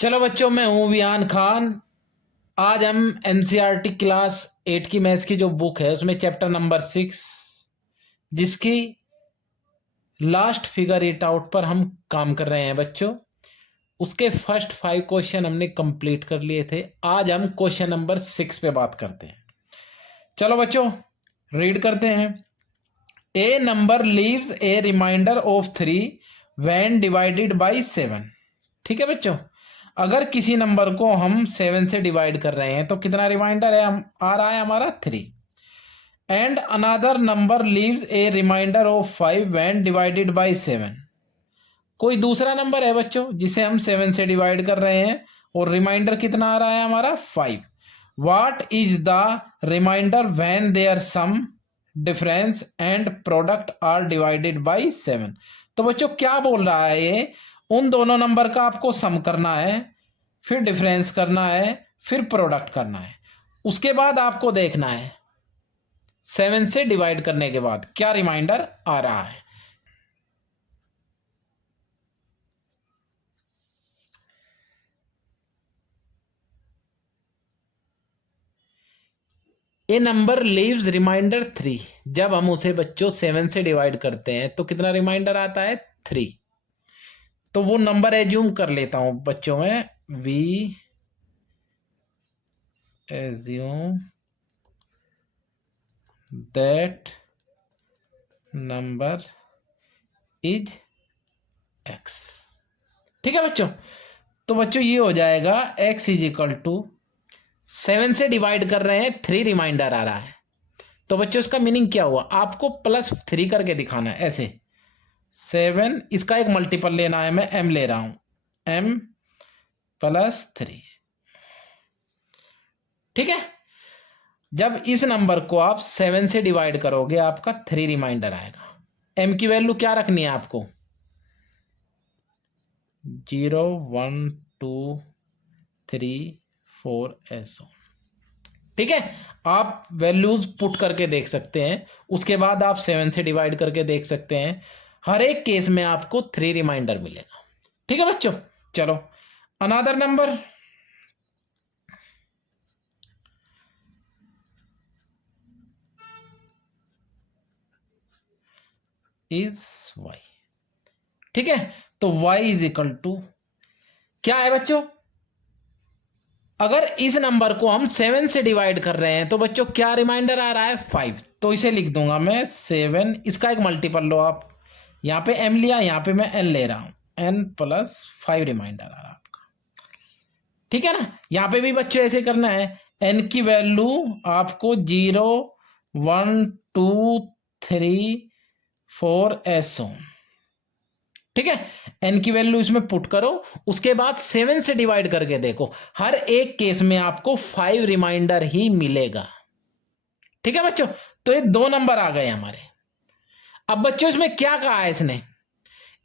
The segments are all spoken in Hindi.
चलो बच्चों, मैं हूं वियान खान। आज हम एनसीईआरटी क्लास 8 की मैथ्स की जो बुक है उसमें चैप्टर नंबर 6 जिसकी लास्ट फिगर इट आउट पर हम काम कर रहे हैं बच्चों। उसके फर्स्ट 5 क्वेश्चन हमने कंप्लीट कर लिए थे। आज हम क्वेश्चन नंबर 6 पे बात करते हैं। चलो बच्चों, रीड करते हैं। A number leaves a reminder of 3 when divided by 7। ठीक है बच्चों, अगर किसी नंबर को हम 7 से डिवाइड कर रहे हैं तो कितना रिमाइंडर है आ रहा है हमारा 3। And another number leaves a reminder of 5 when divided by 7। कोई दूसरा नंबर है बच्चों जिसे हम 7 से डिवाइड कर रहे हैं और रिमाइंडर कितना आ रहा है हमारा 5। What is the remainder when their sum difference and product are divided by 7। तो बच्चों क्या बोल रहा है ये, उन दोनों नंबर का आपको सम करना है, फिर डिफरेंस करना है, फिर प्रोडक्ट करना है। उसके बाद आपको देखना है 7 से डिवाइड करने के बाद क्या रिमाइंडर आ रहा है। ए नंबर लीव्स रिमाइंडर 3। जब हम उसे बच्चों 7 से डिवाइड करते हैं तो कितना रिमाइंडर आता है 3। तो वो नंबर एज्यूम कर लेता हूं बच्चों में, we assume that number is x. ठीक है बच्चों, तो बच्चों ये हो जाएगा x इज इक्वल टू 7 से डिवाइड कर रहे हैं 3 रिमाइंडर आ रहा है। तो बच्चों इसका मीनिंग क्या हुआ, आपको +3 करके दिखाना है ऐसे। 7 इसका एक मल्टीपल लेना है, मैं m ले रहा हूं, m +3। ठीक है, जब इस नंबर को आप 7 से डिवाइड करोगे आपका 3 रिमाइंडर आएगा। m की वैल्यू क्या रखनी है आपको, 0 1 2 3 4 ऐसा। ठीक है, आप वैल्यूज पुट करके देख सकते हैं, उसके बाद आप 7 से डिवाइड करके देख सकते हैं। हर एक केस में आपको 3 रिमाइंडर मिलेगा। ठीक है बच्चों, चलो अनदर नंबर इज y। ठीक है, तो y इज इक्वल टू क्या है बच्चों, अगर इस नंबर को हम 7 से डिवाइड कर रहे हैं तो बच्चों क्या रिमाइंडर आ रहा है 5। तो इसे लिख दूंगा मैं 7, इसका एक मल्टीपल लो आप, यहां पे m लिया, यहां पे मैं n ले रहा हूं, n +5 रिमाइंडर आ रहा है आपका। ठीक है ना, यहां पे भी बच्चों ऐसे करना है, n की वैल्यू आपको 0 1 2 3 4 ऐसा। ठीक है, n की वैल्यू इसमें पुट करो, उसके बाद 7 से डिवाइड करके देखो, हर एक केस में आपको 5 रिमाइंडर ही मिलेगा। ठीक है बच्चों, तो ये 2 नंबर आ गए हमारे। अब बच्चों इसमें क्या कहा है इसने,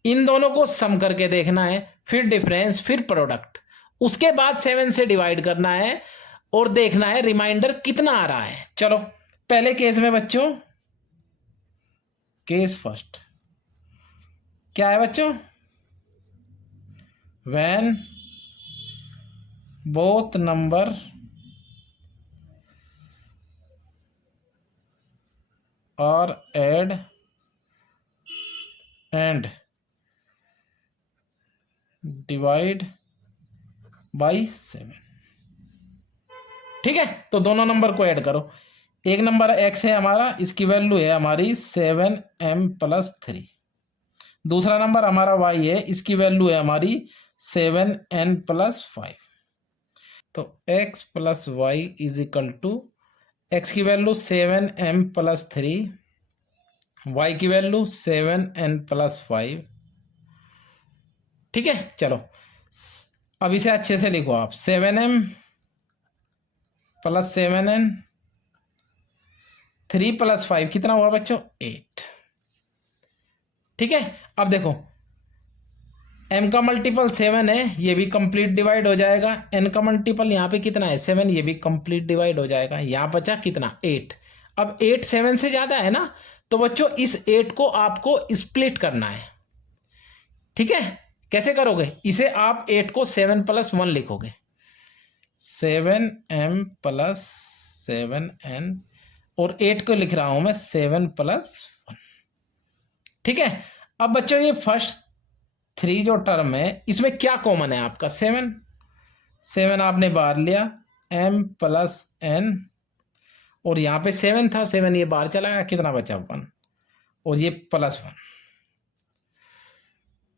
इन दोनों को सम करके देखना है, फिर डिफरेंस, फिर प्रोडक्ट, उसके बाद 7 से डिवाइड करना है और देखना है रिमाइंडर कितना आ रहा है। चलो पहले केस में बच्चों, केस फर्स्ट क्या है बच्चों, when both number are add and divide by 7। ठीक है, तो दोनों नंबर को ऐड करो। एक नंबर x है हमारा, इसकी वैल्यू है हमारी 7m +3। दूसरा नंबर हमारा y है, इसकी वैल्यू है हमारी 7n +5। तो x + y is equal to, x की वैल्यू 7m +3, y की वैल्यू 7n +5। ठीक है, चलो अब इसे अच्छे से लिखो आप, 7m + 7n 3 + 5 कितना हुआ बच्चों 8। ठीक है, अब देखो m का मल्टीपल 7 है, ये भी कंप्लीट डिवाइड हो जाएगा। n का मल्टीपल यहाँ पे कितना है 7, ये भी कंप्लीट डिवाइड हो जाएगा। यहाँ बचा कितना 8। अब 8 7 से ज्यादा है ना, तो बच्चों इस 8 को आपको स्प्लिट करना है। ठीक है, कैसे करोगे? इसे आप 8 को 7 + 1 लिखोगे, 7m + 7n, और 8 को लिख रहा हूं मैं 7 + 1। ठीक है। अब बच्चों ये फर्स्ट 3 जो टर्म है इसमें क्या कॉमन है आपका? 7 आपने बाहर लिया, m + n, और यहाँ पे 7 था, 7 ये बाहर चला गया, कितना बचा? 1, और ये +1।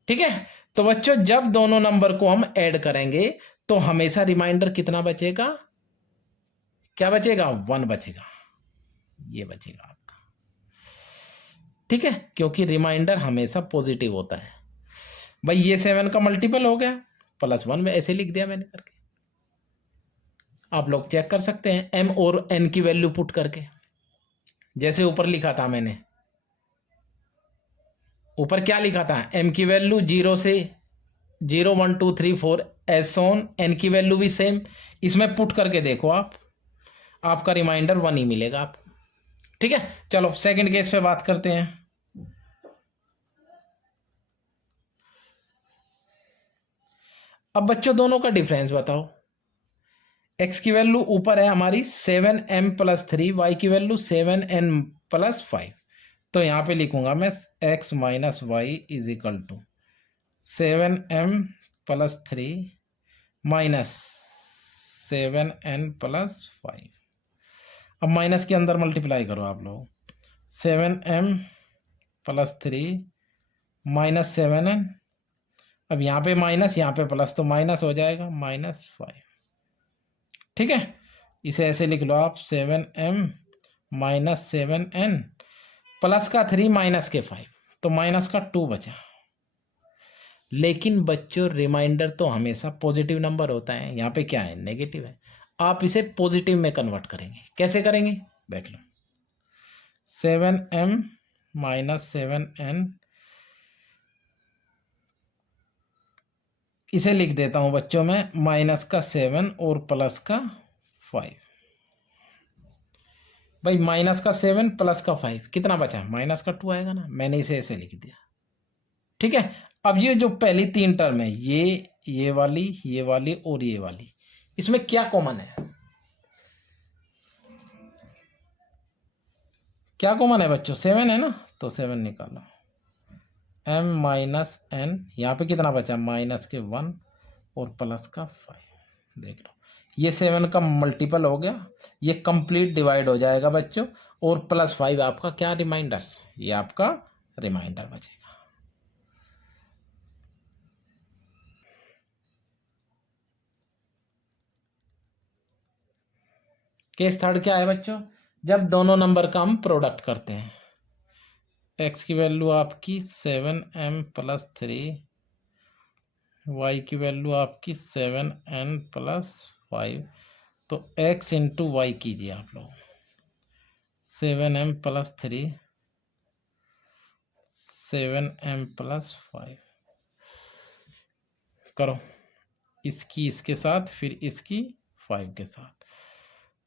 ठीक है। तो बच्चों जब दोनों नंबर को हम ऐड करेंगे तो हमेशा रिमाइंडर कितना बचेगा? क्या बचेगा? 1 बचेगा, ये बचेगा आपका। ठीक है, क्योंकि रिमाइंडर हमेशा पॉजिटिव होता है। भाई ये 7 का मल्टीपल हो गया, +1 में ऐसे लिख दिया मैंने करके। आप लोग चेक कर सकते हैं m और n की वैल्यू पुट करके, जैसे ऊपर लिखा था मैंने। ऊपर क्या लिखा था? m की वैल्यू 0 से 0 1 2 3 4 एस ऑन, n की वैल्यू भी सेम। इसमें पुट करके देखो आप, आपका रिमाइंडर 1 ही मिलेगा आपको। ठीक है, चलो सेकंड केस पे बात करते हैं। अब बच्चों दोनों का डिफरेंस बताओ। x की वैल्यू ऊपर है हमारी 7m + 3, y की वैल्यू 7n + 5। तो यहां पे लिखूंगा मैं x - y = 7m + 3 - 7n + 5। अब माइनस के अंदर मल्टीप्लाई करो आप लोग, 7m + 3 - 7n, अब यहाँ पे माइनस यहाँ पे प्लस, तो माइनस हो जाएगा -5। ठीक है, इसे ऐसे लिख लो आप, 7m - 7n, प्लस का 3 माइनस के 5, तो माइनस का 2 बचा। लेकिन बच्चों रिमाइंडर तो हमेशा पॉजिटिव नंबर होता है, यहाँ पे क्या है? नेगेटिव है। आप इसे पॉजिटिव में कन्वर्ट करेंगे, कैसे करेंगे देख लो। 7m - 7n, इसे लिख देता हूं बच्चों में, माइनस का 7 और प्लस का 5। भाई माइनस का 7 प्लस का 5 कितना बचा? माइनस का 2 आएगा ना, मैंने इसे ऐसे लिख दिया। ठीक है। अब ये जो पहली 3 टर्म है, ये वाली और ये वाली, इसमें क्या कॉमन है? क्या कॉमन है बच्चों? 7 है ना, तो 7 निकालो। m - n, यहाँ पे कितना बचा? माइनस के 1 और प्लस का 5। देख लो, ये 7 का मल्टीपल हो गया, ये कंप्लीट डिवाइड हो जाएगा बच्चों, और +5 आपका क्या? रिमाइंडर। ये आपका रिमाइंडर बचेगा। केस थर्ड क्या है बच्चों? जब दोनों नंबर का हम प्रोडक्ट करते हैं, x की वैल्यू आपकी 7m + 3, y की वैल्यू आपकी 7n + 5, तो x × y कीजिए आप लोग। 7m + 3, 7m + 5 करो, इसकी इसके साथ, फिर इसकी 5 के साथ,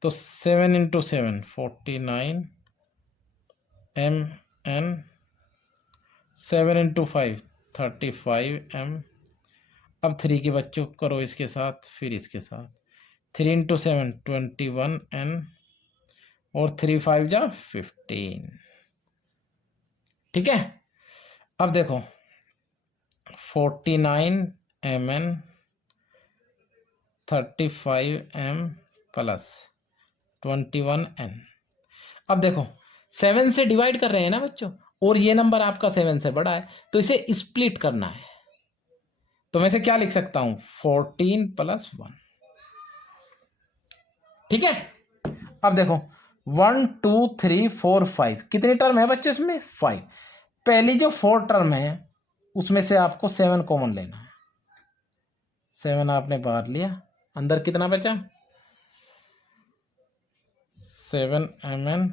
तो 7 × 7 49 mn, 7 × 5 35m। अब 3 के बच्चों करो इसके साथ, फिर इसके साथ, 3 × 7 21n, और 3 5 जा 15। ठीक है। अब देखो 49mn 35m + 21n। अब देखो 7 से डिवाइड कर रहे हैं ना बच्चों, और ये नंबर आपका 7 से बड़ा है, तो इसे स्प्लिट करना है। तो मैं इसे क्या लिख सकता हूं? 14 + 1। ठीक है। अब देखो 1 2 3 4 5, कितनी टर्म है बच्चे इसमें? 5। पहली जो 4 टर्म है उसमें से आपको 7 कॉमन लेना है। 7 आपने बाहर लिया, अंदर कितना बचा? 7mn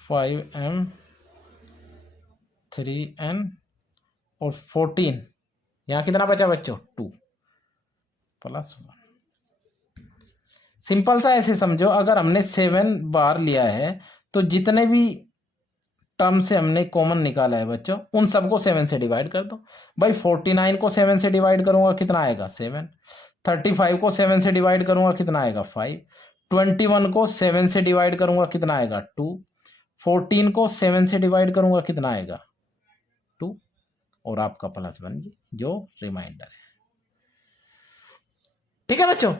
5m 3n और 14, यहाँ कितना बचा बच्चों? 2 + 1। सिंपल सा ऐसे समझो, अगर हमने 7 बार लिया है तो जितने भी टर्म से हमने कॉमन निकाला है बच्चों, उन सबको 7 से डिवाइड कर दो। भाई 49 को 7 से डिवाइड करूंगा कितना आएगा 7, 35 को 7 से डिवाइड करूंगा कितना आएगा 5, 21 को 7 से डिवाइड करूंगा कितना आएगा 2, 14 को 7 से डिवाइड करूंगा कितना आएगा 2, और आपका +1 जो रिमाइंडर है। ठीक है बच्चों,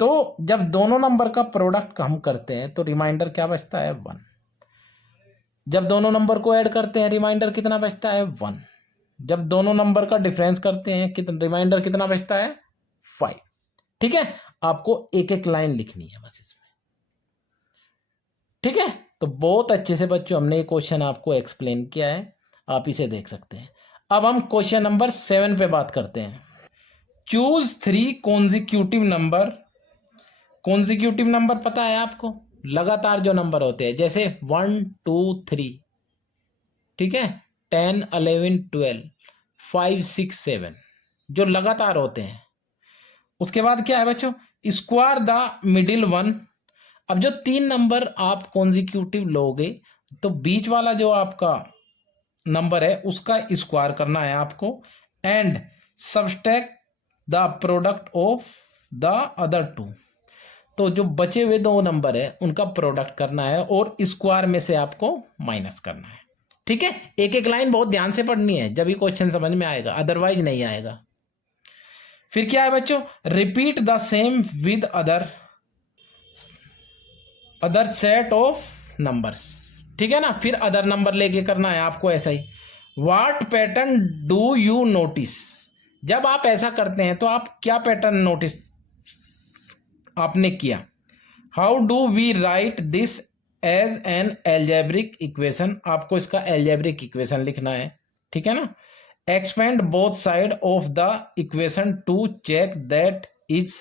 तो जब दोनों नंबर का प्रोडक्ट हम करते हैं तो रिमाइंडर क्या बचता है 1। जब दोनों नंबर को ऐड करते हैं रिमाइंडर कितना बचता है 1। जब दोनों नंबर का डिफरेंस करते हैं कितना रिमाइंडर कितना बचता है 5। ठीक है, आपको एक एक लाइन लिखनी है बस इसमें। ठीक है, तो बहुत अच्छे से बच्चों हमने ये क्वेश्चन आपको एक्सप्लेन किया है, आप इसे देख सकते हैं। अब हम क्वेश्चन नंबर 7 पे बात करते हैं। Choose 3 consecutive number. Consecutive number पता है आपको, लगातार जो नंबर होते हैं, जैसे 1 2 3, ठीक है, 10 11 12 5 6 7, जो लगातार होते हैं। उसके बाद क्या है बच्चों, स्क्वायर द मिडिल वन। अब जो 3 नंबर आप कॉन्जिक्यूटिव लोगे तो बीच वाला जो आपका नंबर है उसका स्क्वायर करना है आपको, and subtract the product of the other 2। तो जो बचे हुए 2 नंबर है उनका प्रोडक्ट करना है और स्क्वायर में से आपको माइनस करना है। ठीक है, एक एक लाइन बहुत ध्यान से पढ़नी है, जब ये क्वेश्चन समझ में आएगा, अदरवाइज नहीं आएगा। फिर क्या है बच्चों, repeat the same with other set of numbers. ठीक है ना, फिर अदर नंबर लेके करना है आपको ऐसा ही। What pattern do you notice. जब आप ऐसा करते हैं तो आप क्या पैटर्न नोटिस आपने किया। How do we write this as an algebraic equation. आपको इसका एल्जेब्रिक इक्वेशन लिखना है। ठीक है ना, expand both side of the equation to check that is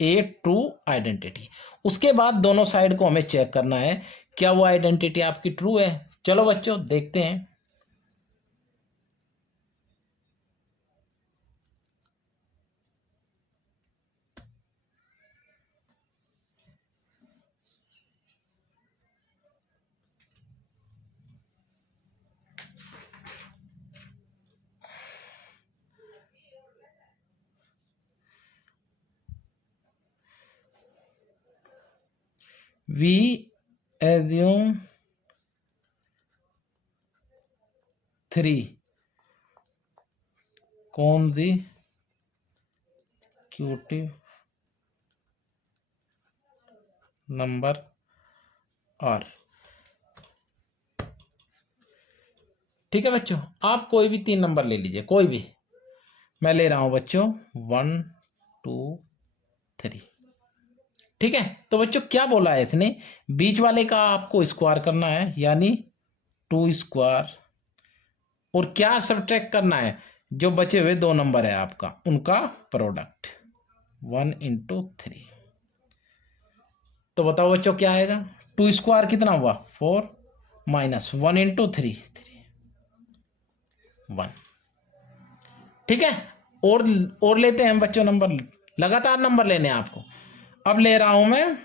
a true identity. उसके बाद दोनों साइड को हमें चेक करना है क्या वो आइडेंटिटी आपकी ट्रू है। चलो बच्चों देखते हैं। We assume 3 consecutive number are। ठीक है बच्चों, आप कोई भी 3 नंबर ले लीजिए, कोई भी। मैं ले रहा हूं बच्चों 1 2 3। ठीक है, तो बच्चों क्या बोला है इसने, बीच वाले का आपको स्क्वायर करना है, यानी 2 स्क्वायर, और क्या सब्ट्रैक्ट करना है, जो बचे हुए 2 नंबर है आपका उनका प्रोडक्ट 1 × 3। तो बताओ बच्चों क्या आएगा, 2 स्क्वायर कितना हुआ 4, माइनस 1 × 3 1। ठीक है, और लेते हैं बच्चों नंबर, लगातार नंबर लेने हैं आपको। अब ले रहा हूं मैं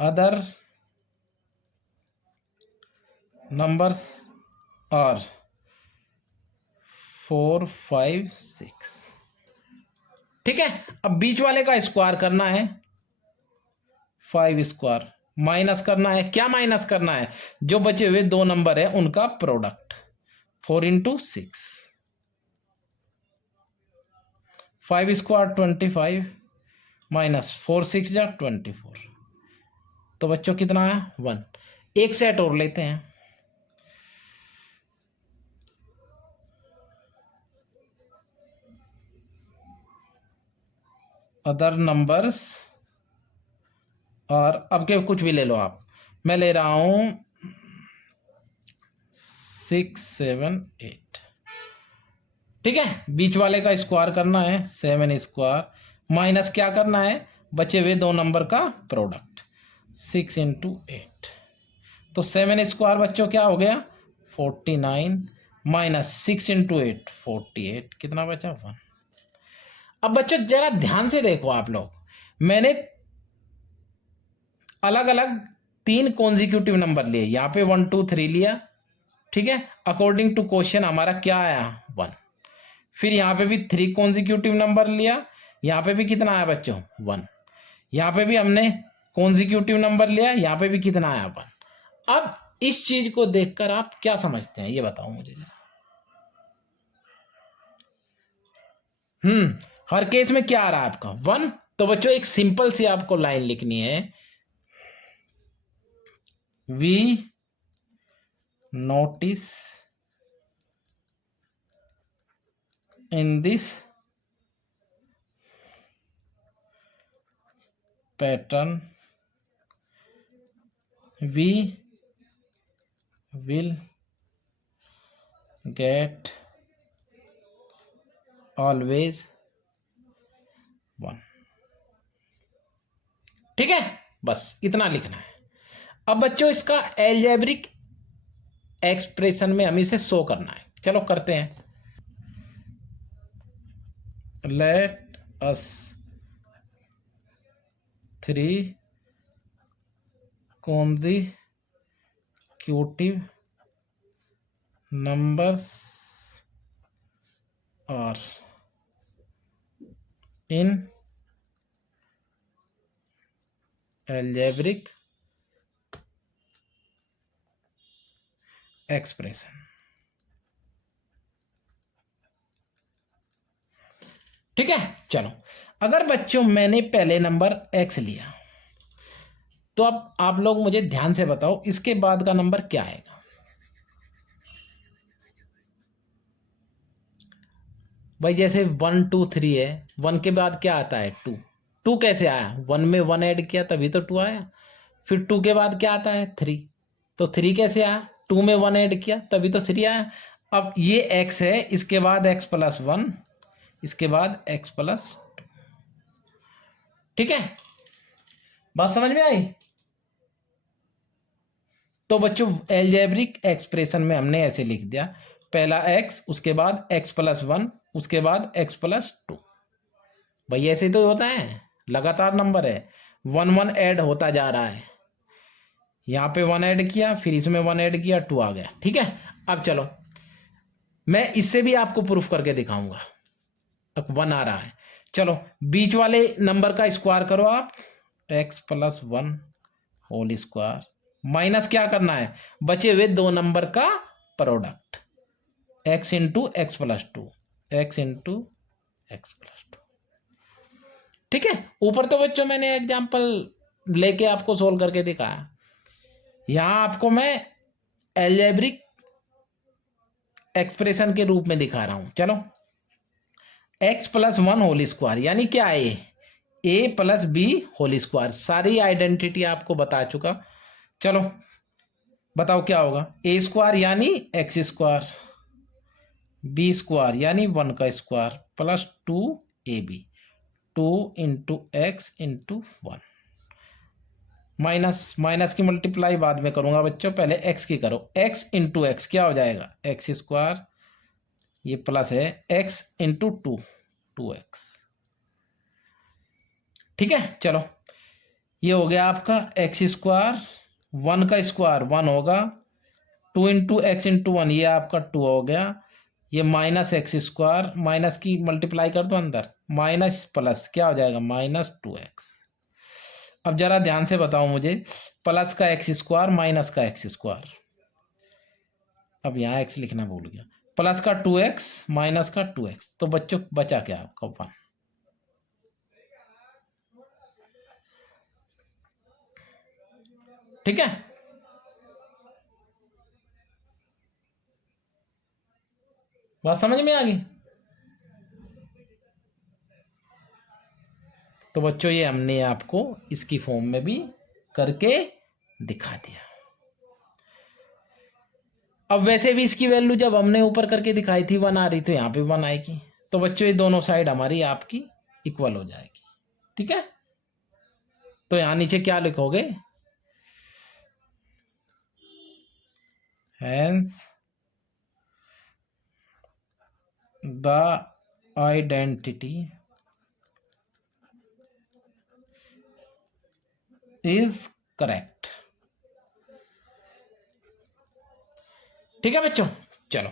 अदर नंबर्स और 4 5 6। ठीक है, अब बीच वाले का स्क्वायर करना है 5 स्क्वायर, माइनस करना है, क्या माइनस करना है, जो बचे हुए 2 नंबर है उनका प्रोडक्ट 4 × 6। 5 स्क्वायर 25, माइनस 4 6 जा 24। तो बच्चों कितना है 1। एक सेट और लेते हैं, अदर नंबर्स, और अब के कुछ भी ले लो आप। मैं ले रहा हूं 6 7 8। ठीक है, बीच वाले का स्क्वायर करना है 7 स्क्वायर, माइनस क्या करना है, बचे हुए 2 नंबर का प्रोडक्ट 6 × 8। तो 7 स्क्वायर बच्चों क्या हो गया 49, माइनस 6 × 8 48, कितना बचा 1। अब बच्चों जरा ध्यान से देखो आप लोग, मैंने अलग अलग 3 कॉन्जिक्यूटिव नंबर लिए, यहाँ पे 1 2 3 लिया, ठीक है, अकॉर्डिंग टू क्वेश्चन हमारा क्या आया 1। फिर यहाँ पे भी 3 कॉन्जिक्यूटिव नंबर लिया, यहाँ पे भी कितना आया बच्चों 1। यहाँ पे भी हमने कॉन्जिक्यूटिव नंबर लिया, यहाँ पे भी कितना आया 1। अब इस चीज को देखकर आप क्या समझते हैं ये बताओ मुझे जरा। हर केस में क्या आ रहा है आपका 1। तो बच्चों एक सिंपल सी आपको लाइन लिखनी है, we notice in this pattern we will get always 1। ठीक है, बस इतना लिखना है। अब बच्चों इसका एल्जेब्रिक एक्सप्रेशन में हमें इसे शो करना है, चलो करते हैं। Let us 3 consecutive numbers are in algebraic expression। ठीक है, चलो अगर बच्चों मैंने पहले नंबर x लिया, तो अब आप लोग मुझे ध्यान से बताओ इसके बाद का नंबर क्या आएगा। भाई जैसे 1 2 3 है, 1 के बाद क्या आता है 2। 2 कैसे आया, 1 में 1 ऐड किया तभी तो 2 आया। फिर 2 के बाद क्या आता है 3, तो 3 कैसे आया, 2 में 1 ऐड किया तभी तो 3 आया। अब ये x है, इसके बाद x प्लस 1, इसके बाद x प्लस 2। ठीक है, बात समझ में आई। तो बच्चों एल्जेब्रिक एक्सप्रेशन में हमने ऐसे लिख दिया, पहला x, उसके बाद x प्लस 1, उसके बाद x प्लस 2। भाई ऐसे तो होता है, लगातार नंबर है, 1 1 ऐड होता जा रहा है। यहाँ पे 1 ऐड किया, फिर इसमें 1 ऐड किया, 2 आ गया। ठीक है, अब चलो मैं इससे भी आपको प्रूफ करके दिखाऊंगा। अब 1 आ रहा है, चलो बीच वाले नंबर का स्क्वायर करो आप, x plus 1 whole square, minus क्या करना है, बचे हुए 2 नंबर का product, x into x plus 2, x into x plus 2। ठीक है, ऊपर तो बच्चों मैंने एग्जाम्पल लेके आपको सोल्व करके दिखाया, यहां आपको मैं एल्जेब्रिक एक्सप्रेशन के रूप में दिखा रहा हूं। चलो x प्लस 1 होल स्क्वायर यानी क्या है, a plus b whole square, सारी आइडेंटिटी आपको बता चुका। चलो बताओ क्या होगा, a स्क्वायर यानी एक्स स्क्वायर, बी स्क्वायर यानी 1 का square, plus 2ab, 2 into x into 1, minus minus की मल्टीप्लाई बाद में करूंगा बच्चों, पहले x की करो, x इंटू एक्स क्या हो जाएगा, एक्स स्क्वायर, ये प्लस है x इंटू 2, 2x। ठीक है, चलो ये हो गया आपका एक्स स्क्वायर, 1 का स्क्वायर 1 होगा, 2 इंटू एक्स इंटू 1 ये आपका 2 हो गया, ये माइनस एक्स स्क्वायर, माइनस की मल्टीप्लाई कर दो अंदर, माइनस प्लस क्या हो जाएगा, माइनस 2x। अब जरा ध्यान से बताओ मुझे, प्लस का एक्स स्क्वायर माइनस का एक्स स्क्वायर, अब यहाँ x लिखना भूल गया, प्लस का 2x माइनस का 2x, तो बच्चों बचा क्या आपका 1। ठीक है, बात समझ में आ गई। तो बच्चों ये हमने आपको इसकी फॉर्म में भी करके दिखा दिया। अब वैसे भी इसकी वैल्यू जब हमने ऊपर करके दिखाई थी 1 आ रही, तो यहाँ पे 1 आएगी, तो बच्चों ये दोनों साइड हमारी आपकी इक्वल हो जाएगी। ठीक है, तो यहाँ नीचे क्या लिखोगे, hence the identity is correct. ठीक है बच्चों, चलो।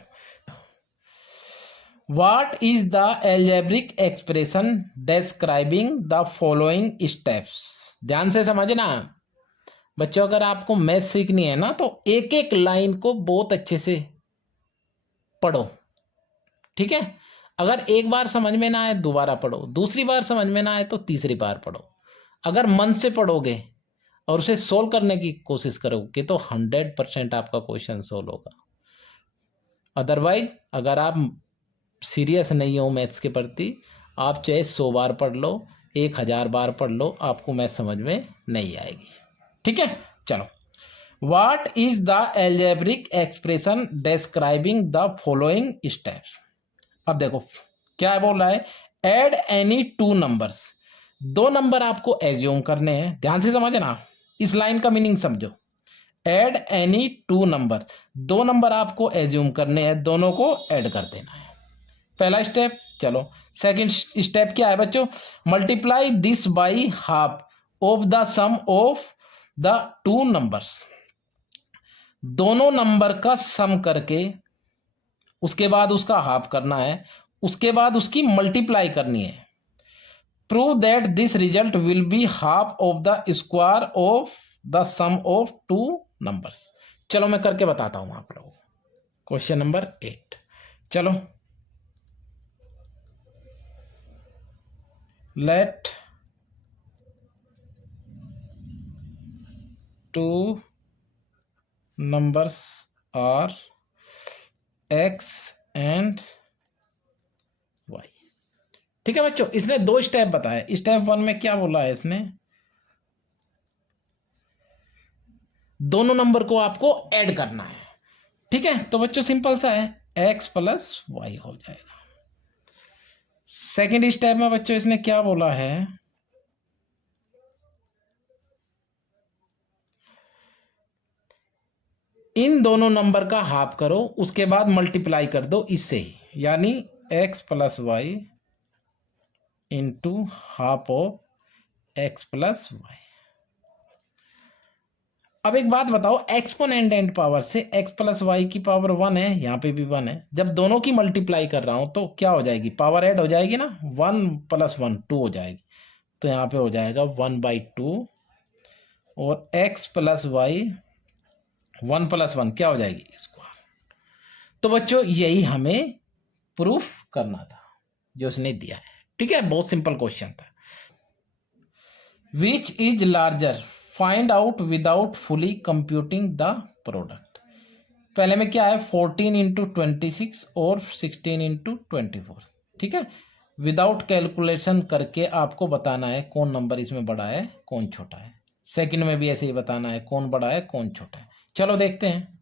What is the algebraic expression describing the following steps? ध्यान से समझना बच्चों, अगर आपको मैथ सीखनी है ना तो एक एक लाइन को बहुत अच्छे से पढ़ो। ठीक है, अगर एक बार समझ में ना आए दोबारा पढ़ो, दूसरी बार समझ में ना आए तो तीसरी बार पढ़ो। अगर मन से पढ़ोगे और उसे सोल्व करने की कोशिश करोगे तो 100% आपका क्वेश्चन सोल्व होगा। अदरवाइज अगर आप सीरियस नहीं हो मैथ्स के प्रति, आप चाहे 100 बार पढ़ लो, 1000 बार पढ़ लो, आपको मैथ समझ में नहीं आएगी। ठीक है, चलो। What is the algebraic expression describing the following steps? अब देखो क्या बोल रहा है, एड एनी टू नंबर्स। दो नंबर आपको एज्यूम करने हैं, ध्यान से समझना, इस लाइन का मीनिंग समझो। एड एनी टू नंबर, दो नंबर आपको एज्यूम करने हैं, दोनों को ऐड कर देना है, पहला स्टेप। चलो सेकंड स्टेप क्या है बच्चों, multiply this by half of the sum of the two numbers. दोनों नंबर का सम करके उसके बाद उसका हाफ करना है, उसके बाद उसकी मल्टीप्लाई करनी है। Prove that this result will be half of the square of the sum of two numbers. चलो मैं करके बताता हूं आप लोगों को। क्वेश्चन नंबर 8, चलो। Let two numbers are x and y. ठीक है बच्चों, इसने दो स्टेप बताए। स्टेप 1 में क्या बोला है इसने, दोनों नंबर को आपको ऐड करना है। ठीक है, तो बच्चों सिंपल सा है, x प्लस वाई हो जाएगा। सेकेंड स्टेप में बच्चों इसने क्या बोला है, इन दोनों नंबर का हाफ करो, उसके बाद मल्टीप्लाई कर दो इससे ही, यानी x plus y into half of x plus y. अब एक बात बताओ, एक्सपोनेंट एंड पावर से x प्लस वाई की पावर 1 है, यहां पे भी 1 है। जब दोनों की मल्टीप्लाई कर रहा हूं तो क्या हो जाएगी, पावर ऐड हो जाएगी ना, 1 + 1 2 हो जाएगी, तो यहां पे हो जाएगा 1/2 और x प्लस वाई 1 + 1 क्या हो जाएगी, स्क्वायर। तो बच्चों यही हमें प्रूफ करना था जो उसने दिया है। ठीक है, बहुत सिंपल क्वेश्चन था। Which is larger, find out without fully computing the product. पहले में क्या है, 14 × 26 और 16 × 24। ठीक है, विदाउट कैलकुलेशन करके आपको बताना है कौन नंबर इसमें बड़ा है कौन छोटा है। सेकंड में भी ऐसे ही बताना है कौन बड़ा है कौन छोटा है। चलो देखते हैं।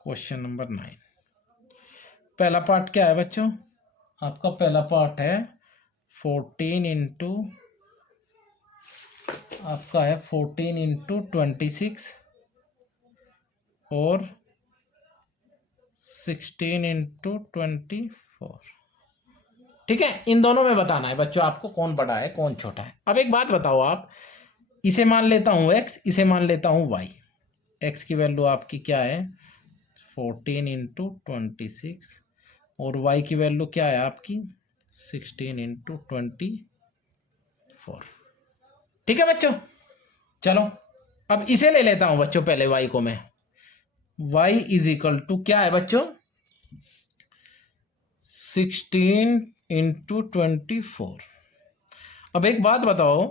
क्वेश्चन नंबर 9, पहला पार्ट क्या है बच्चों, आपका पहला पार्ट है 14 × आपका है 14 × 26 और 16 × 24। ठीक है, इन दोनों में बताना है बच्चों आपको कौन बड़ा है कौन छोटा है। अब एक बात बताओ आप, इसे मान लेता हूं x, इसे मान लेता हूं y। x की वैल्यू आपकी क्या है, 14 × 26 और y की वैल्यू क्या है आपकी 16 × 24। ठीक है बच्चों, चलो अब इसे ले लेता हूं बच्चों, पहले y को मैं, y = क्या है बच्चों, 16 × 24। अब एक बात बताओ,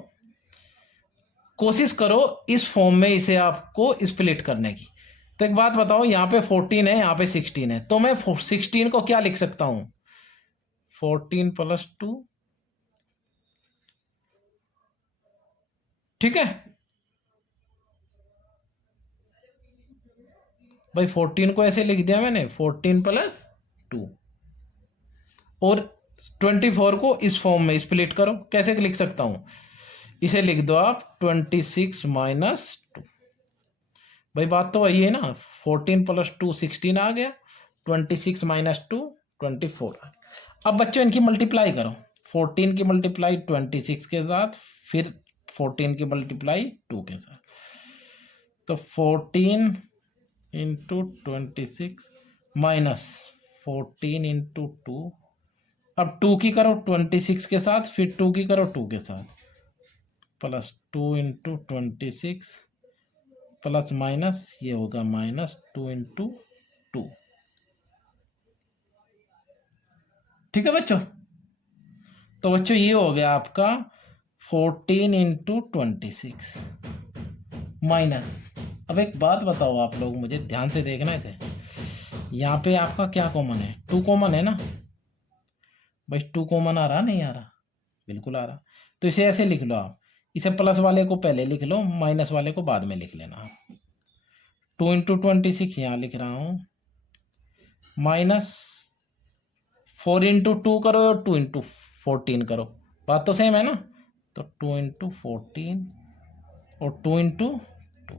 कोशिश करो इस फॉर्म में इसे आपको स्प्लिट करने की। तो एक बात बताओ, यहाँ पे 14 है, यहाँ पे 16 है, तो मैं 16 को क्या लिख सकता हूं, 14 + 2। ठीक है भाई, 14 को ऐसे लिख दिया मैंने, 14 + 2 और 24 को इस फॉर्म में स्प्लिट करो। कैसे लिख सकता हूं, इसे लिख दो आप 26 - 2। भाई बात तो वही है ना, 14 + 2 16 आ गया, 26 - 2 24 आ गया। अब बच्चों इनकी मल्टीप्लाई करो, 14 की मल्टीप्लाई 26 के साथ, फिर 14 की मल्टीप्लाई 2 के साथ, तो 14 इंटू 26 माइनस 14 इंटू 2, अब 2 की करो 26 के साथ, फिर 2 की करो 2 के साथ, प्लस 2 इंटू 26 प्लस माइनस ये होगा माइनस 2 इंटू 2। ठीक है बच्चों, तो बच्चों ये हो गया आपका 14 इंटू 26 माइनस, अब एक बात बताओ आप लोग, मुझे ध्यान से देखना है इसे, यहाँ पे आपका क्या कॉमन है, 2 कॉमन है ना भाई, 2 कॉमन आ रहा नहीं आ रहा, बिल्कुल आ रहा, तो इसे ऐसे लिख लो आप, इसे प्लस वाले को पहले लिख लो, माइनस वाले को बाद में लिख लेना। 2 इंटू 26 यहाँ लिख रहा हूँ, माइनस 4 इंटू 2 करो और 2 इंटू 14 करो, बात तो सेम है ना, तो 2 इंटू 14 और 2 इंटू 2।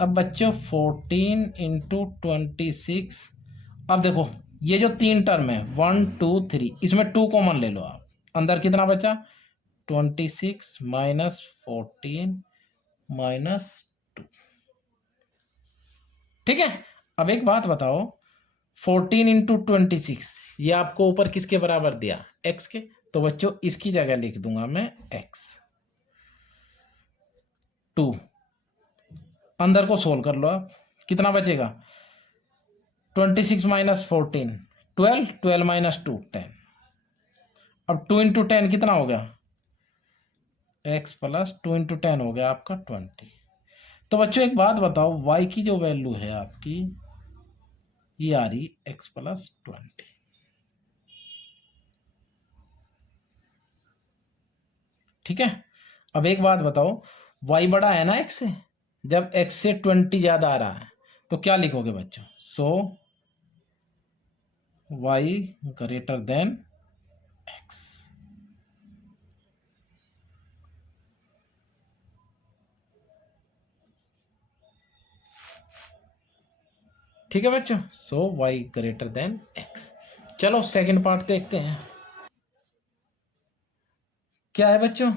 अब बच्चों 14 इंटू 26, अब देखो ये जो 3 टर्म है 1 2 3, इसमें 2 कॉमन ले लो आप, अंदर कितना बचा 26 माइनस 14 माइनस 2। ठीक है, अब एक बात बताओ, 14 इंटू 26 ये आपको ऊपर किसके बराबर दिया, x के, तो बच्चों इसकी जगह लिख दूंगा मैं x। 2 अंदर को सोल्व कर लो आप, कितना बचेगा 26 माइनस 14 12, 12 माइनस 2 10, अब 2 इंटू 10 कितना हो गया x प्लस 2 इंटू 10 हो गया आपका 20। तो बच्चों एक बात बताओ, y की जो वैल्यू है आपकी ये आ रही x प्लस 20। ठीक है, अब एक बात बताओ, y बड़ा है ना x से, जब x से 20 ज्यादा आ रहा है तो क्या लिखोगे बच्चों, सो y ग्रेटर देन x। ठीक है बच्चों, सो y ग्रेटर देन x। चलो सेकंड पार्ट देखते हैं, क्या है बच्चों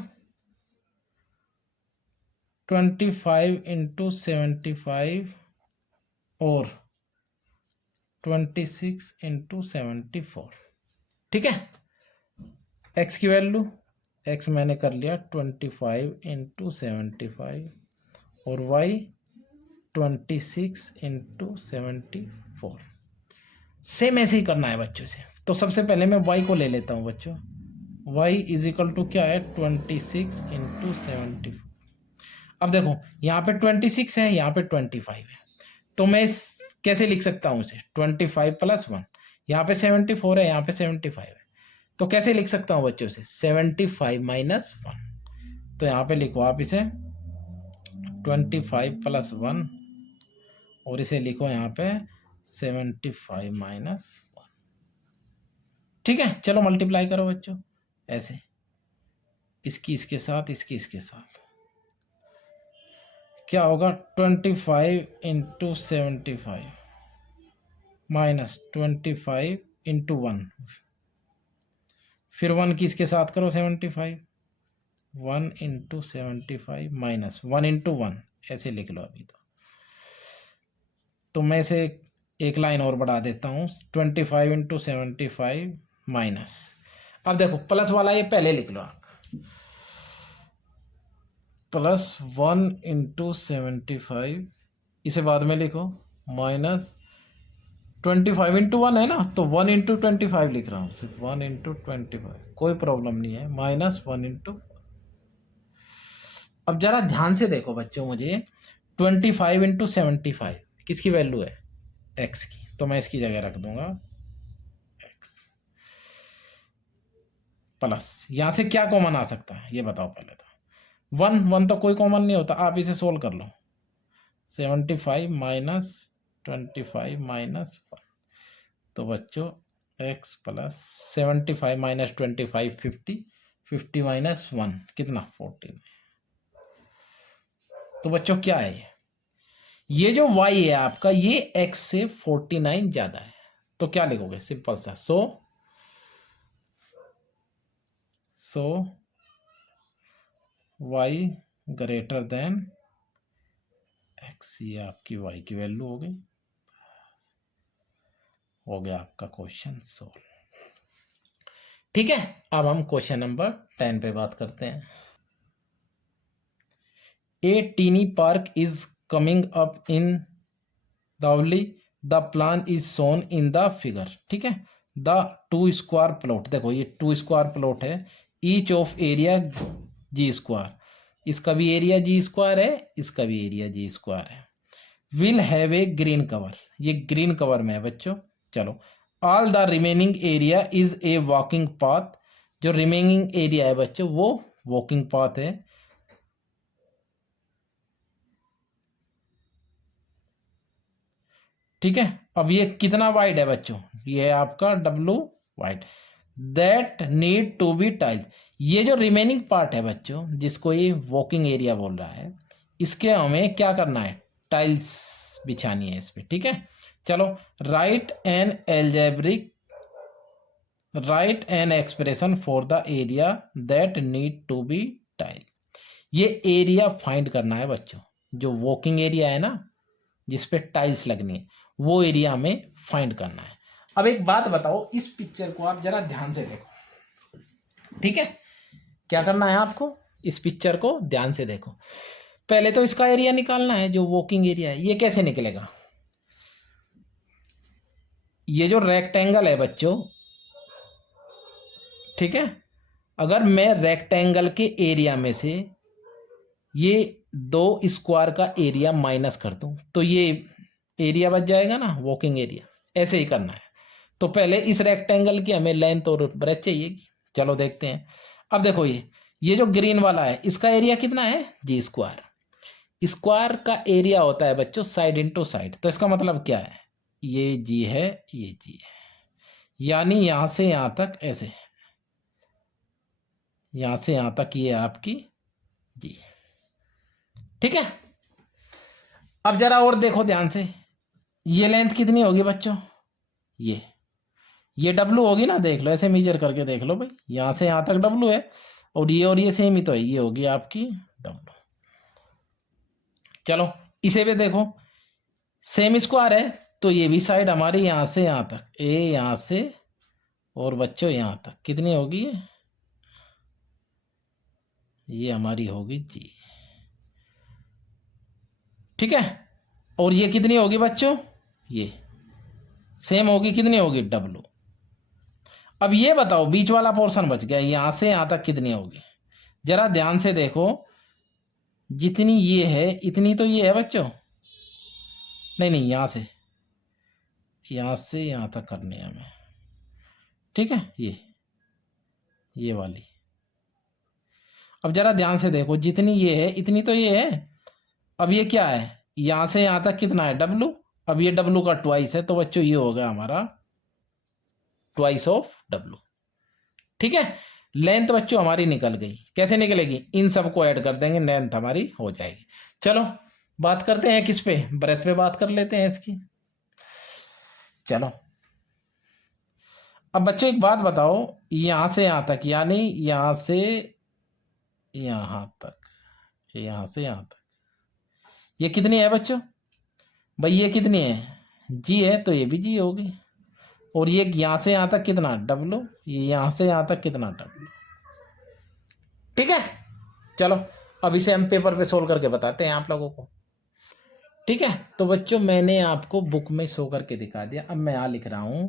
25 इंटू 75 और 26 इंटू 74। ठीक है, x की वैल्यू, x मैंने कर लिया 25 इंटू 75 और y 26 इंटू 74। सेम ऐसे ही करना है बच्चों से, तो सबसे पहले मैं y को ले लेता हूँ बच्चों, y इज इक्वल टू क्या है 26 इंटू 74। अब देखो यहाँ पे 26 है, यहाँ पे 25 है, तो मैं कैसे लिख सकता हूँ इसे 25 प्लस 1, यहाँ पे 74 है, यहाँ पे 75 है, तो कैसे लिख सकता हूँ बच्चों से 75 माइनस 1, तो यहाँ पे लिखो आप इसे 25 प्लस 1 और इसे लिखो यहाँ पे 75 माइनस 1। ठीक है, चलो मल्टीप्लाई करो बच्चों ऐसे, इसकी इसके साथ, इसकी इसके साथ, क्या होगा 25 इंटू 75 माइनस 25 इंटू 1, फिर 1 की इसके साथ करो 75, 1 इंटू 75 माइनस 1 इंटू 1, ऐसे लिख लो अभी तो मैं इसे एक लाइन और बढ़ा देता हूँ 25 इंटू 75 माइनस, अब देखो प्लस वाला ये पहले लिख लो आप, प्लस 1 इंटू 75 इसे बाद में लिखो, माइनस 25 इंटू 1 है ना, तो 1 इंटू 25 लिख रहा हूँ, फिर 1 इंटू 25 कोई प्रॉब्लम नहीं है, माइनस 1 इंटू। अब जरा ध्यान से देखो बच्चों, मुझे 25 इंटू 75 किसकी वैल्यू है x की, तो मैं इसकी जगह रख दूंगा x प्लस, यहां से क्या कॉमन आ सकता है ये बताओ पहले, तो 1 तो कोई कॉमन नहीं होता, आप इसे सोल्व कर लो 75 माइनस 25 माइनस 1, तो बच्चों x प्लस 75 माइनस 25 50, 50 माइनस 1 कितना 14। तो बच्चों क्या है ये जो y है आपका, ये x से 49 ज्यादा है, तो क्या लिखोगे? सिंपल सा, सो y ग्रेटर देन x, ये आपकी y की वैल्यू हो गया आपका क्वेश्चन सोल्व। ठीक है, अब हम क्वेश्चन नंबर 10 पे बात करते हैं। A tiny park is coming up in दावली, the plan is shown in the figure. ठीक है, द 2 स्क्वायर प्लॉट, देखो ये 2 स्क्वायर प्लॉट है, each of area G square, इसका भी एरिया जी स्क्वायर है, इसका भी एरिया जी स्क्वायर है, will have a green cover, ये ग्रीन कवर में है बच्चों। चलो, all the remaining area is a walking path, जो रिमेनिंग एरिया है बच्चों वो वॉकिंग पाथ है। ठीक है, अब ये कितना वाइड है बच्चों? ये है आपका W wide, that need to be tile, ये जो रिमेनिंग पार्ट है बच्चों जिसको ये वॉकिंग एरिया बोल रहा है, इसके हमें क्या करना है? टाइल्स बिछानी है इस पे। ठीक है, चलो, write an expression for the area that need to be tile, ये एरिया फाइंड करना है बच्चों, जो वॉकिंग एरिया है ना जिसपे टाइल्स लगनी है, वो एरिया हमें फाइंड करना है। अब एक बात बताओ, इस पिक्चर को आप जरा ध्यान से देखो। ठीक है, क्या करना है आपको? इस पिक्चर को ध्यान से देखो। पहले तो इसका एरिया निकालना है जो वॉकिंग एरिया है। ये कैसे निकलेगा? ये जो रेक्टेंगल है बच्चों, ठीक है, अगर मैं रेक्टेंगल के एरिया में से ये 2 स्क्वायर का एरिया माइनस कर दूं तो ये एरिया बच जाएगा ना, वॉकिंग एरिया। ऐसे ही करना है। तो पहले इस रेक्टेंगल की हमें लेंथ और ब्रेथ चाहिएगी। चलो देखते हैं। अब देखो, ये जो ग्रीन वाला है इसका एरिया कितना है? जी स्क्वायर। स्क्वायर का एरिया होता है बच्चों साइड इंटू साइड, तो इसका मतलब क्या है? ये जी है, ये जी है, यानी यहां से यहां तक ऐसे, यहां से यहां तक ये आपकी जी। ठीक है, अब जरा और देखो ध्यान से, ये लेंथ कितनी होगी बच्चों? ये W होगी ना, देख लो ऐसे मेजर करके देख लो भाई, यहां से यहां तक W है, और ये सेम ही तो है, ये होगी आपकी W। चलो, इसे भी देखो, सेम स्क्वायर है, तो ये भी साइड हमारी यहां से यहां तक, ए यहां से और बच्चों यहां तक कितनी होगी? ये हमारी होगी जी। ठीक है, और ये कितनी होगी बच्चों? ये सेम होगी, कितनी होगी? W। अब ये बताओ, बीच वाला पोर्शन बच गया, यहां से यहां तक कितनी होगी? जरा ध्यान से देखो, जितनी ये है इतनी तो ये है बच्चों। नहीं नहीं, यहां से यहां तक करनी है हमें। ठीक है, ये वाली। अब जरा ध्यान से देखो, जितनी ये है इतनी तो ये है। अब ये क्या है? यहां से यहां तक कितना है? W। अब ये W का ट्वाइस है, तो बच्चों ये हो गया हमारा ट्वाइस ऑफ W। ठीक है, लेंथ बच्चों हमारी निकल गई। कैसे निकलेगी? इन सबको ऐड कर देंगे, लेंथ हमारी हो जाएगी। चलो, बात करते हैं किस पे? ब्रेथ पे बात कर लेते हैं इसकी। चलो, अब बच्चों एक बात बताओ, यहां से यहां तक, यानी यहां से यहां तक, यहां से यहां तक, ये कितनी है बच्चों? भाई ये कितनी है? जी है, तो ये भी जी होगी। और ये यहां से यहां तक कितना? W। ये यहां से यहां तक कितना? W। ठीक है, चलो, अब इसे हम पेपर पे सोल्व करके बताते हैं आप लोगों को। ठीक है, तो बच्चों मैंने आपको बुक में शो करके दिखा दिया। अब मैं यहां लिख रहा हूं,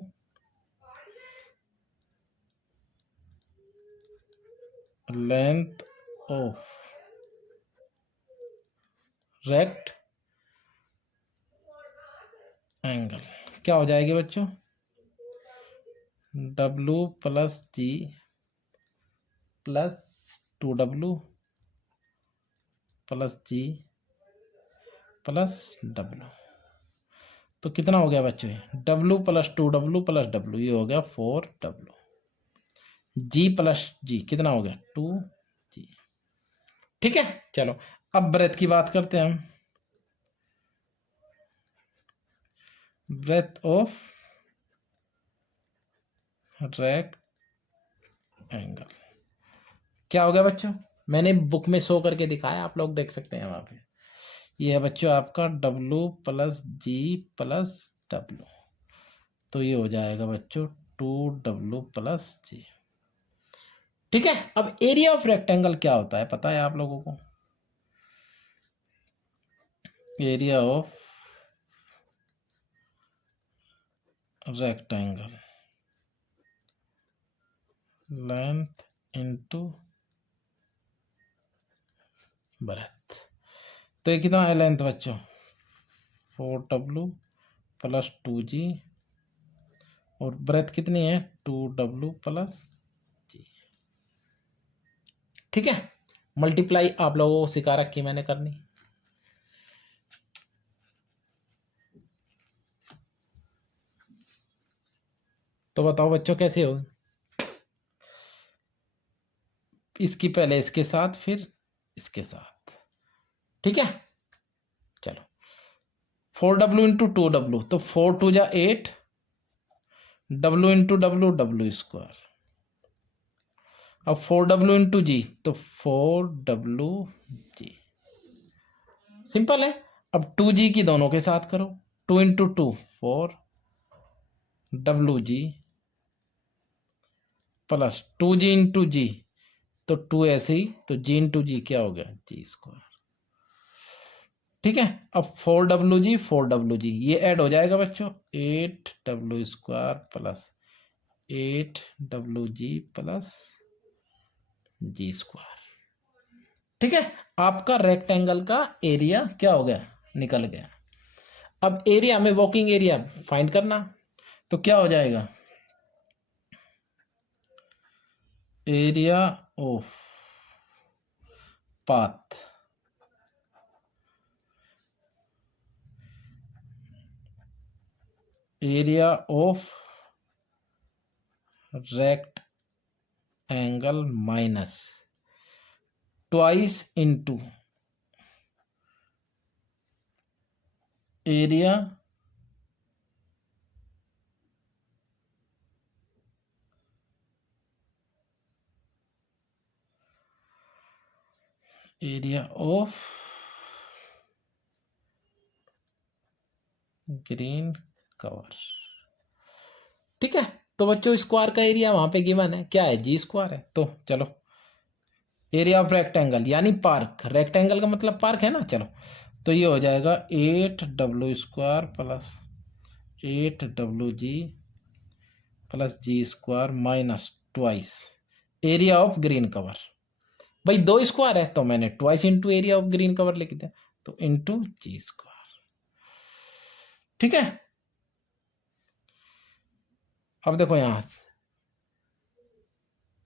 लेंथ ऑफ रेक्ट एंगल क्या हो जाएगी बच्चों? W plus G plus 2W plus G plus W। तो कितना हो गया बच्चों? W plus 2W plus W, ये हो गया 4W। G प्लस G कितना हो गया? 2G। ठीक है, चलो, अब ब्रेथ की बात करते हैं हम। ब्रेथ ऑफ रेक्ट एंगल क्या हो गया बच्चों? मैंने बुक में शो करके दिखाया, आप लोग देख सकते हैं वहां पे। ये है बच्चों आपका W प्लस जी प्लस W, तो ये हो जाएगा बच्चों 2W प्लस जी। ठीक है। अब एरिया ऑफ रेक्टेंगल क्या होता है पता है आप लोगों को? Area of rectangle length into breadth. तो ये कितना है लेंथ बच्चों? 4W प्लस 2G, और ब्रेथ कितनी है? 2W प्लस जी। ठीक है। मल्टीप्लाई आप लोगों को सिखा रखी मैंने करनी। तो बताओ बच्चों कैसे हो? इसकी पहले इसके साथ, फिर इसके साथ। ठीक है। चलो 4W इंटू 2W, तो 4 2 जा 8, W into W W square. अब 4W इंटू जी, तो 4WG। सिंपल है। अब 2G की दोनों के साथ करो, 2 into 2 4WG plus 2G into जी, तो 2 ऐसे ही, तो G इंटू जी क्या हो गया? G square. ठीक है। अब 4WG ये ऐड हो जाएगा बच्चों, 8W square plus 8WG plus जी स्क्वायर। ठीक है। आपका रेक्टेंगल का एरिया क्या हो गया? निकल गया। अब एरिया में वर्किंग एरिया फाइंड करना, तो क्या हो जाएगा? Area of path area of rectangle minus twice into area of green cover. ठीक है। तो बच्चों स्क्वायर का एरिया वहां पे गिवन है, क्या है? जी स्क्वायर है। तो चलो एरिया ऑफ रेक्टेंगल यानी पार्क, रेक्टेंगल का मतलब पार्क है ना। चलो तो ये हो जाएगा 8W square plus 8WG plus ji square minus twice area of green cover. भाई 2 स्क्वायर है तो मैंने twice into area of green cover लिख दिया, तो इंटू जी स्क्वायर। ठीक है। अब देखो यहां,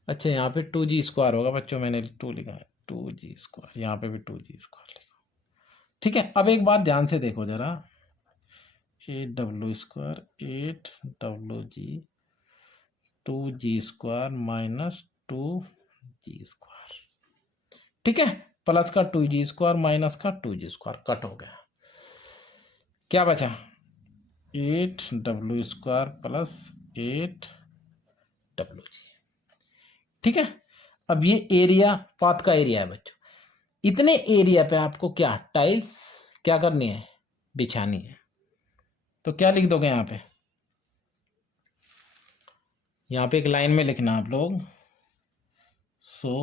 अच्छा यहाँ पे 2G स्क्वायर होगा बच्चों, मैंने 2 लिखा है, 2G स्क्वायर, यहाँ पे भी 2G स्क्वायर लिखा। ठीक है। अब एक बात ध्यान से देखो जरा, 8W square 8WG 2G square minus 2G square. ठीक है। प्लस का 2G स्क्वायर माइनस का 2G स्क्वायर कट हो गया, क्या बचा? 8W square plus 8WG। ठीक है। अब ये एरिया पाथ का एरिया है बच्चों। इतने एरिया पे आपको क्या टाइल्स क्या करनी है? बिछानी है। तो क्या लिख दोगे यहाँ पे? यहाँ पे एक लाइन में लिखना आप लोग, सो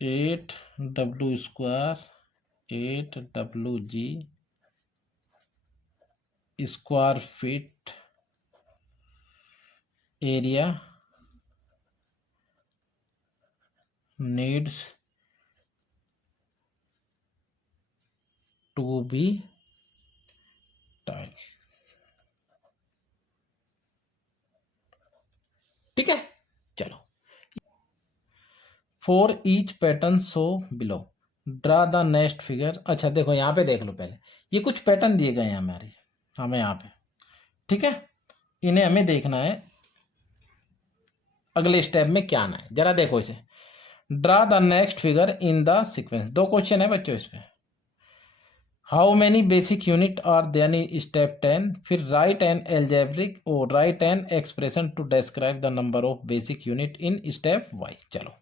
8W square 8WG square feet area needs to be tile। ठीक है। चलो for each pattern show below draw the next figure. अच्छा देखो यहाँ पे देख लो, पहले ये कुछ पैटर्न दिए गए हैं हमें यहाँ पे। ठीक है। इन्हें हमें देखना है अगले स्टेप में क्या आना है, जरा देखो इसे। Draw the next figure in the sequence. 2 question है बच्चों इस पे। How many basic unit are there in step 10, फिर राइट एन एल्जेब्रिक और write an expression to describe the number of basic unit in step y. चलो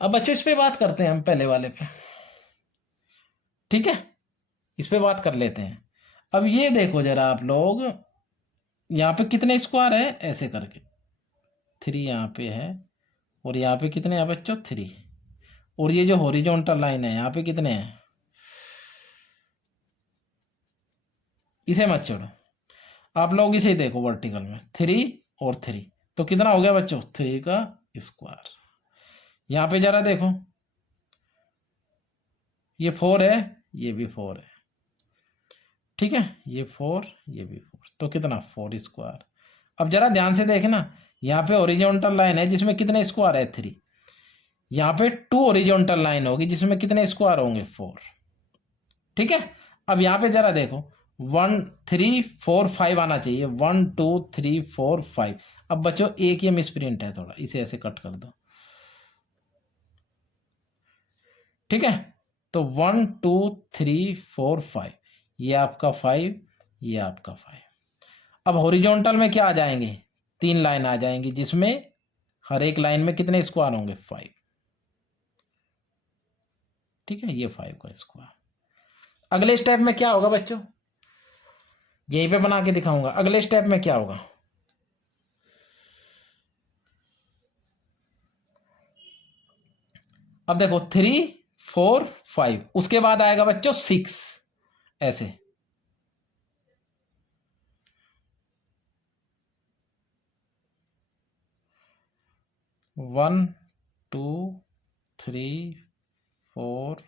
अब बच्चों इस पे बात करते हैं हम पहले वाले पे, ठीक है, इस पे बात कर लेते हैं। अब ये देखो जरा आप लोग, यहाँ पे कितने स्क्वायर है, ऐसे करके 3 यहाँ पे है, और यहाँ पे कितने हैं बच्चों 3, और ये जो हॉरिजॉन्टल लाइन है यहाँ पे कितने हैं, इसे मत छोड़ो, आप लोग इसे देखो वर्टिकल में 3 और 3, तो कितना हो गया बच्चों 3 का स्क्वायर। यहाँ पे जरा देखो, ये 4 है, ये भी 4 है, ठीक है, ये 4 ये भी 4, तो कितना 4 स्क्वायर। अब जरा ध्यान से देखना, यहाँ पे ओरिजेंटल लाइन है जिसमें कितने स्क्वायर है 3, यहाँ पे 2 ओरिजेंटल लाइन होगी जिसमें कितने स्क्वायर होंगे 4, ठीक है। अब यहाँ पे जरा देखो 1 3 4 5 आना चाहिए, 1 2 3 4 5। अब बच्चों एक ये मिसप्रिंट है थोड़ा, इसे ऐसे कट कर दो, ठीक है, तो 1 2 3 4 5, ये आपका 5, ये आपका 5। अब हॉरिजॉन्टल में क्या आ जाएंगे, 3 लाइन आ जाएंगी जिसमें हर एक लाइन में कितने स्क्वायर होंगे 5, ठीक है, ये 5 का स्क्वायर। अगले स्टेप में क्या होगा बच्चों, यहीं पे बना के दिखाऊंगा, अगले स्टेप में क्या होगा, अब देखो 3 4 5, उसके बाद आएगा बच्चों 6, ऐसे 1 2 3 4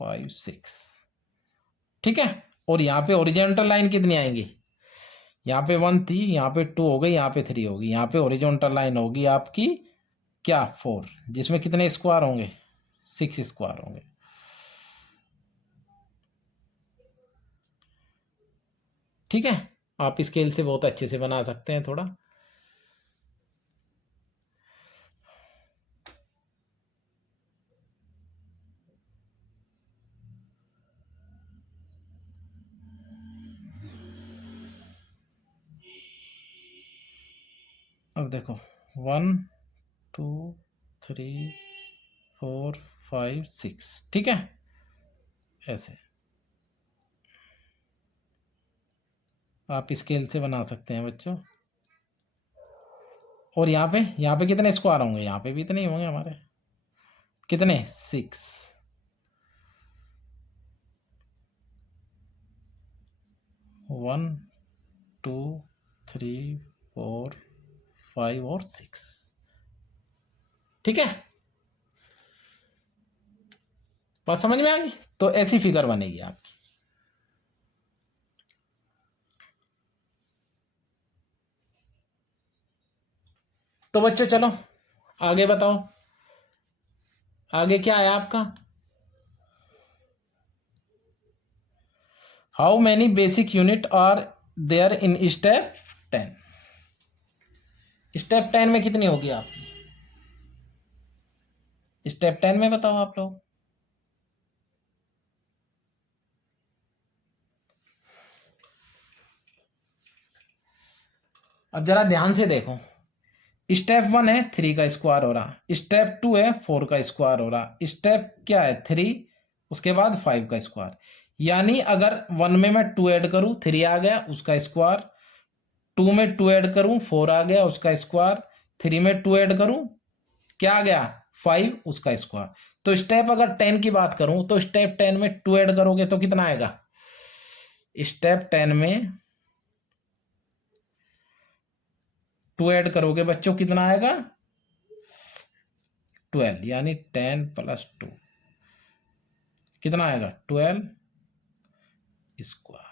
5 6, ठीक है। और यहाँ पे ओरिजेंटल लाइन कितनी आएंगी, यहाँ पे 1 थी, यहाँ पे 2 हो गई, यहाँ पे 3 होगी, यहाँ पे ओरिजेंटल लाइन होगी आपकी क्या 4, जिसमें कितने स्क्वायर होंगे 6 स्क्वायर होंगे, ठीक है। आप स्केल से बहुत अच्छे से बना सकते हैं थोड़ा। अब देखो 1 2 3 4 5 6, ठीक है, ऐसे आप स्केल से बना सकते हैं बच्चों। और यहाँ पे कितने स्क्वायर होंगे, यहाँ पे भी इतने ही होंगे हमारे, कितने 6, 1 2 3 4 5 और 6, ठीक है, बात समझ में आ गई। तो ऐसी फिगर बनेगी आपकी। तो बच्चों चलो आगे बताओ, आगे क्या है आपका, how many basic unit are there in step 10, step 10 में कितनी होगी आपकी, स्टेप 10 में बताओ आप लोग। अब जरा ध्यान से देखो, स्टेप 1 है 3 का स्क्वायर हो रहा, स्टेप 2 है 4 का स्क्वायर हो रहा, स्टेप क्या है 3, उसके बाद 5 का स्क्वायर। यानी अगर 1 में मैं 2 ऐड करूं 3 आ गया उसका स्क्वायर, 2 में 2 ऐड करूं 4 आ गया उसका स्क्वायर, 3 में 2 ऐड करूं क्या आ गया 5 उसका स्क्वायर। तो स्टेप अगर 10 की बात करूं तो स्टेप 10 में 2 ऐड करोगे तो कितना आएगा, स्टेप 10 में 2 ऐड करोगे बच्चों कितना आएगा 12, यानी 10 + 2 कितना आएगा 12 स्क्वायर,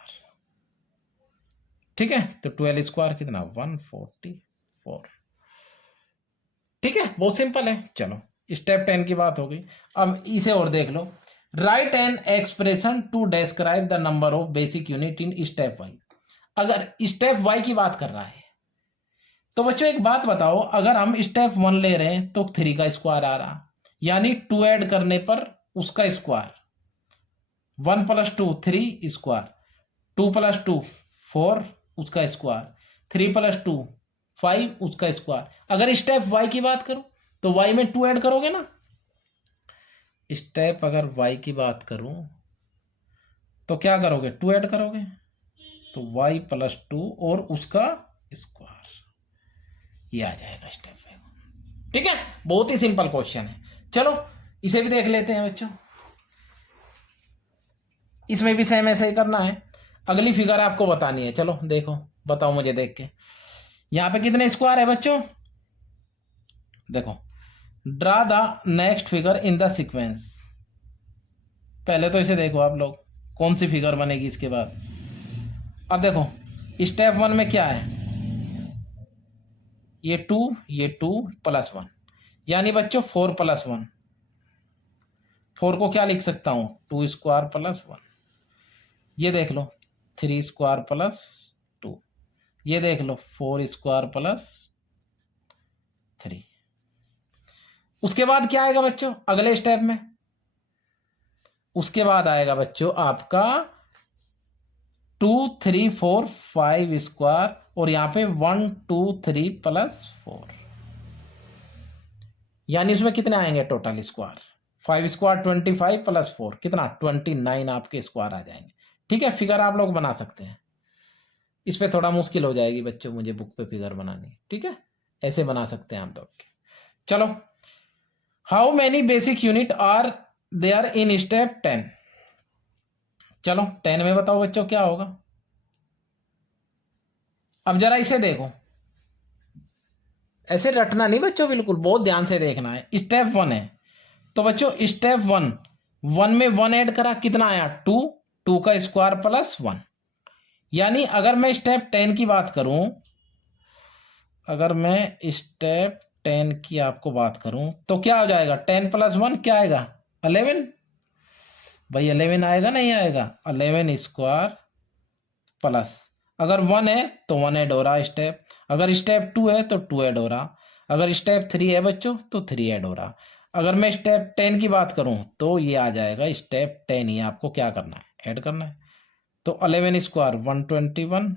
ठीक है। तो 12 स्क्वायर कितना 144, ठीक है, बहुत सिंपल है। चलो स्टेप 10 की बात हो गई। अब इसे और देख लो, write an expression to describe the number of basic unit in step Y. अगर स्टेप वाई की बात कर रहा है तो बच्चों एक बात बताओ, अगर हम स्टेप 1 ले रहे हैं तो 3 का स्क्वायर आ रहा, यानी 2 ऐड करने पर उसका स्क्वायर 1 + 2 3 स्क्वायर, 2 + 2 4 उसका स्क्वायर, 3 + 2 5 उसका स्क्वायर। अगर स्टेप वाई की बात करूं तो वाई में 2 ऐड करोगे ना, स्टेप अगर वाई की बात करूं तो क्या करोगे, 2 ऐड करोगे, तो y + 2 और उसका स्क्वायर, ये आ जाएगा स्टेप 5। ठीक है, बहुत ही सिंपल क्वेश्चन है। चलो इसे भी देख लेते हैं बच्चों, इसमें भी सेम ऐसे ही करना है। अगली फिगर आपको बतानी है, चलो देखो, बताओ मुझे देख के, यहां पे कितने स्क्वायर है बच्चों, देखो, draw the next figure in the sequence. पहले तो इसे देखो आप लोग, कौन सी फिगर बनेगी इसके बाद। अब देखो स्टेप 1 में क्या है, ये 2 + 1, यानी बच्चों 4 + 1, 4 को क्या लिख सकता हूं, 2 स्क्वायर + 1। ये देख लो 3 स्क्वायर + 2, ये देख लो 4 स्क्वायर + 3। उसके बाद क्या आएगा बच्चों अगले स्टेप में, उसके बाद आएगा बच्चों आपका 2 3 4 5 स्क्वायर, और यहां पे 1 2 3 + 4, यानी इसमें कितने आएंगे टोटल स्क्वायर, 5 स्क्वायर 25 + 4 कितना 29 आपके स्क्वायर आ जाएंगे। ठीक है, फिगर आप लोग बना सकते हैं, इस पे थोड़ा मुश्किल हो जाएगी बच्चों मुझे बुक पे फिगर बनानी। ठीक है, ऐसे बना सकते हैं आप लोग। चलो, how many basic unit are there in step 10। चलो 10 में बताओ बच्चों क्या होगा। अब जरा इसे देखो, ऐसे रटना नहीं बच्चों, बिल्कुल बहुत ध्यान से देखना है। स्टेप 1 है तो बच्चों स्टेप 1 में 1 ऐड करा, कितना आया 2, 2 का स्क्वायर + 1। यानी अगर मैं स्टेप 10 की बात करूं, अगर मैं स्टेप 10 की आपको बात करूं तो क्या हो जाएगा, 10 + 1 क्या आएगा 11। भाई 11 आएगा नहीं आएगा, 11 स्क्वायर प्लस, अगर 1 है तो 1 ऐड हो रहा स्टेप, अगर स्टेप 2 है तो 2 ऐड हो रहा, अगर स्टेप 3 है बच्चों तो 3 ऐड हो रहा। अगर मैं स्टेप 10 की बात करूं तो ये आ जाएगा स्टेप 10 ही आपको क्या करना है, ऐड करना है। तो 11 स्क्वायर 121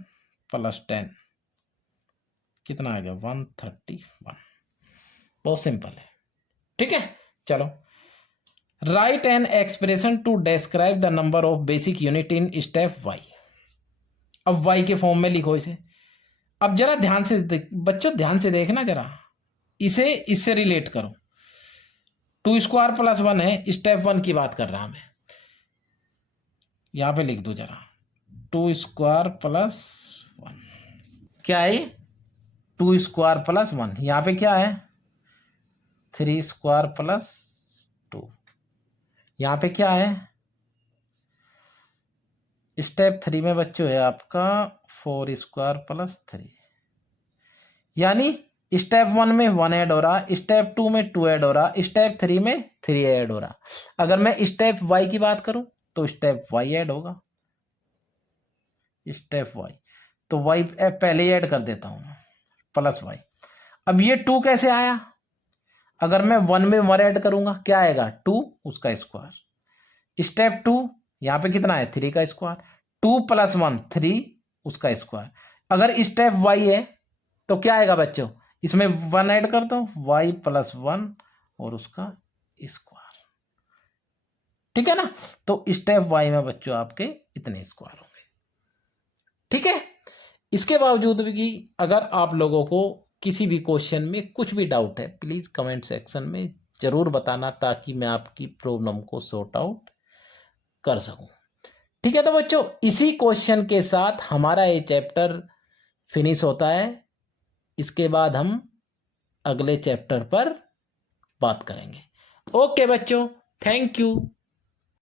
+ 10 कितना आ गया 131। बहुत सिंपल है। ठीक है, चलो, write an expression to describe the number of basic unit in step Y. अब वाई के फॉर्म में लिखो इसे। अब जरा ध्यान से बच्चों, ध्यान से देखना जरा, इसे इससे रिलेट करो। 2 स्क्वायर + 1 है, स्टेप 1 की बात कर रहा मैं, यहां पे लिख दो जरा 2 स्क्वायर + 1, क्या है 2 स्क्वायर + 1, यहां पे क्या है 3 स्क्वायर + 2, यहां पे क्या है स्टेप 3 में बच्चों है आपका 4 स्क्वायर + 3। यानी स्टेप 1 में 1 ऐड हो रहा, स्टेप 2 में 2 ऐड हो रहा, स्टेप 3 में 3 ऐड हो रहा। अगर मैं स्टेप वाई की बात करूं तो स्टेप वाई ऐड होगा, स्टेप वाई, तो वाई पहले ही ऐड कर देता हूं +y। अब ये 2 कैसे आया, अगर मैं 1 में 1 ऐड करूंगा क्या आएगा 2 उसका स्क्वायर, स्टेप 2 यहां पे कितना है 3 का स्क्वायर, 2 + 1 3 उसका स्क्वायर। अगर स्टेप वाई है तो क्या आएगा बच्चों, इसमें 1 ऐड कर दो y + 1 और उसका स्क्वायर। ठीक है ना, तो स्टेप वाई में बच्चों आपके इतने स्क्वायर होंगे। ठीक है, इसके बावजूद भी अगर आप लोगों को किसी भी क्वेश्चन में कुछ भी डाउट है, प्लीज कमेंट सेक्शन में जरूर बताना, ताकि मैं आपकी प्रॉब्लम को सॉर्ट आउट कर सकूं। ठीक है, तो बच्चों इसी क्वेश्चन के साथ हमारा ये चैप्टर फिनिश होता है। इसके बाद हम अगले चैप्टर पर बात करेंगे। ओके बच्चों, थैंक यू।